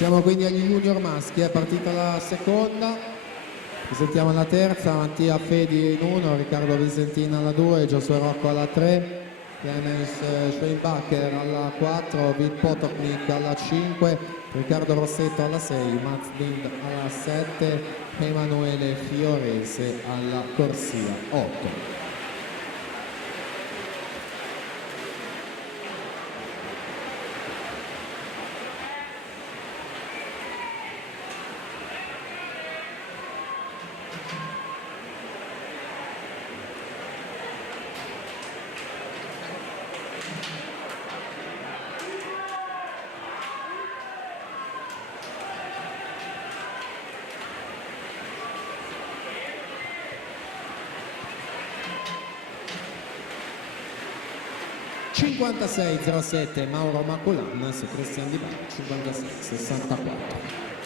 Siamo quindi agli junior maschi, è partita la seconda, presentiamo la terza, Mattia Fedi in 1, Riccardo Visentina alla 2, Giosuè Rocco alla 3, Clemens Schweinbacher alla 4, Vin Potoknik alla 5, Riccardo Rossetto alla 6, Mats Lind alla 7, Emanuele Fiorese alla corsia 8. (56:07) Mauro Maculan su Cristian Di Bari, 56:64.